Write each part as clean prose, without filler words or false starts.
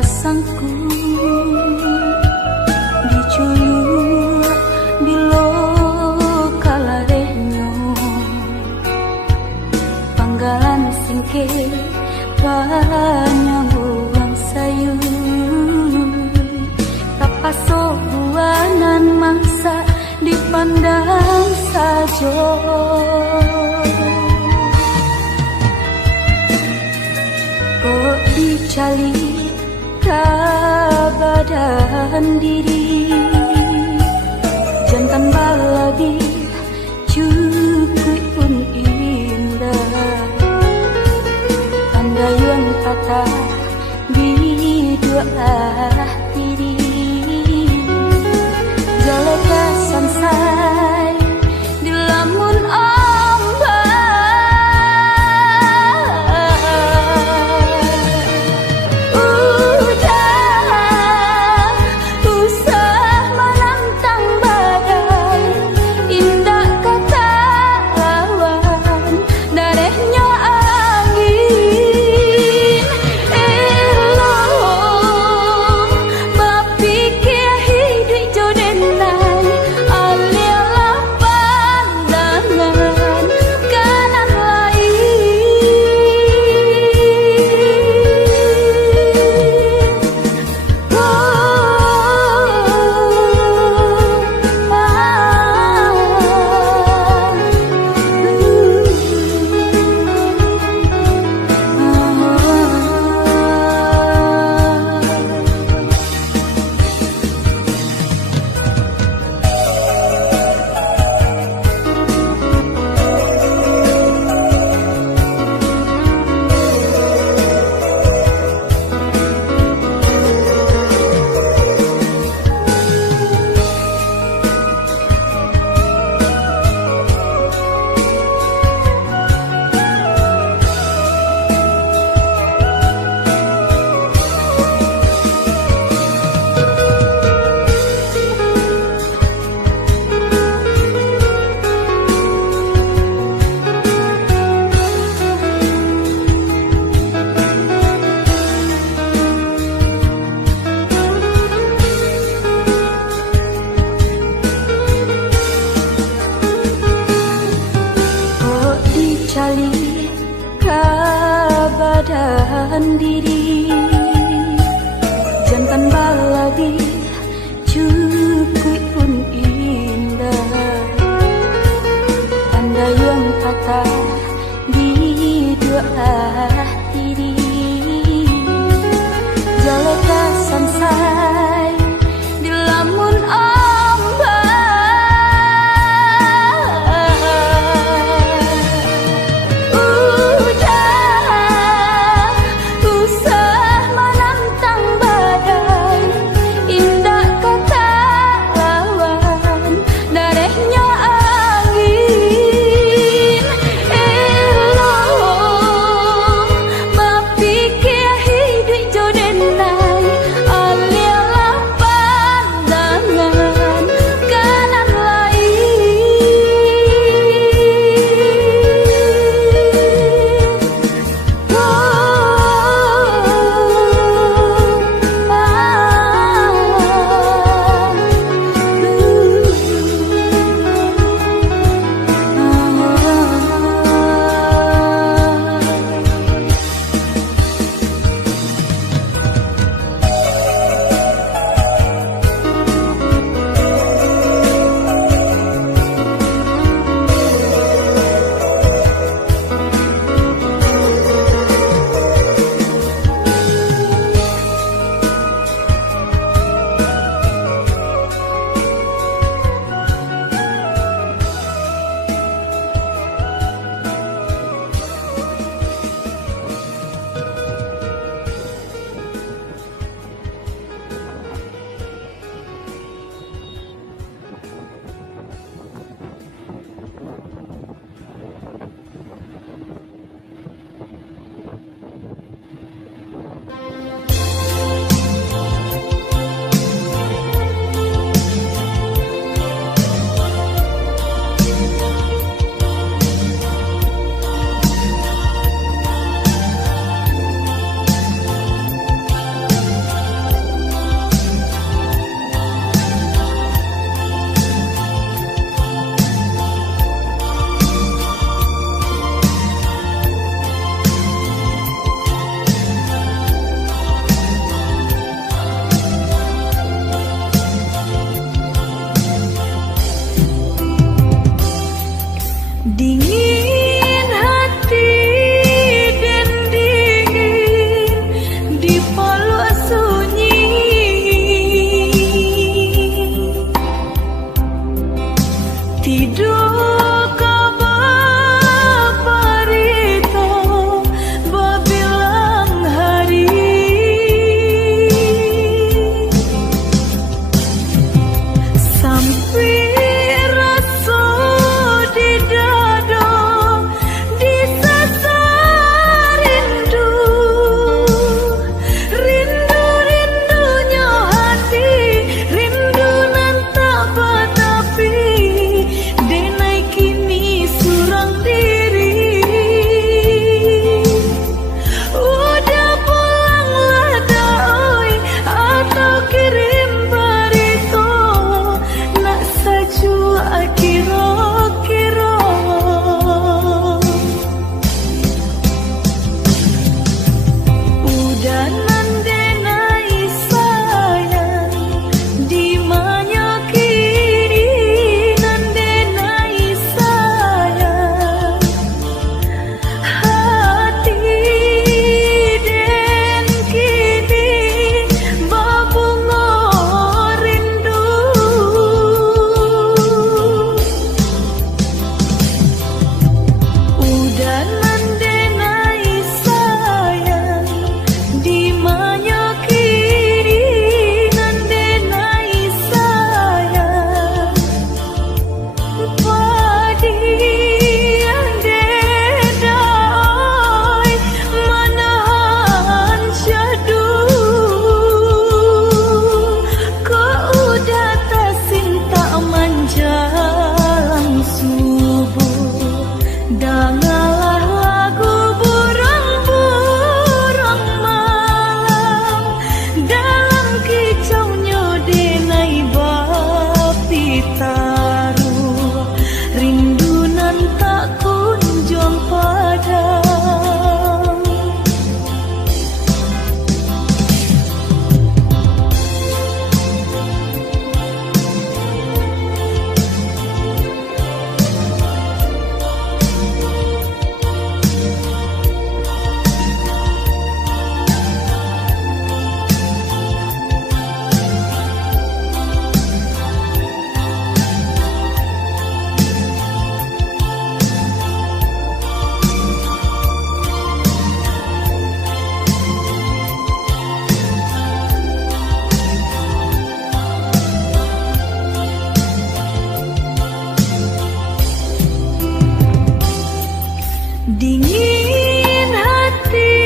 rasangku diculuk bilo kalarenyo panggalan singkir panyambuang sayu tapaso buanan mangsa dipandang sajo kok dicali kabadan diri jantan balabi cukup pun indah andayun patah di dua diri jaleka sansai di lamun cali kabadan diri jantan baladi cukup pun indah andayun patah di dua diri jaleka sansai di lamun Tidur kabarito babilang hari sampai rasa di dada disasar rindu, rindu-rindunya hati, rindu nan tak batapi. Denai kini surang diri, udah pulanglah doi atau kirim barito, nak sajua kira-kira. Udah nandenai sayang di mana kini nandenai sayang hati den kini babungo rindu. Udah nandenai sayang di mana kini nandenai sayang padi yang dedai manahan syadu kau udah tak cinta menjalang subuh. Dengarlah lagu burung-burung malam dalam kicaunya denai bapi taruh, rindu nan tak kunjung padam. Dingin hati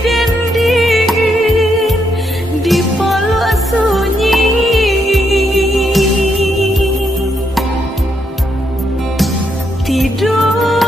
dan dingin di peluk sunyi, tidur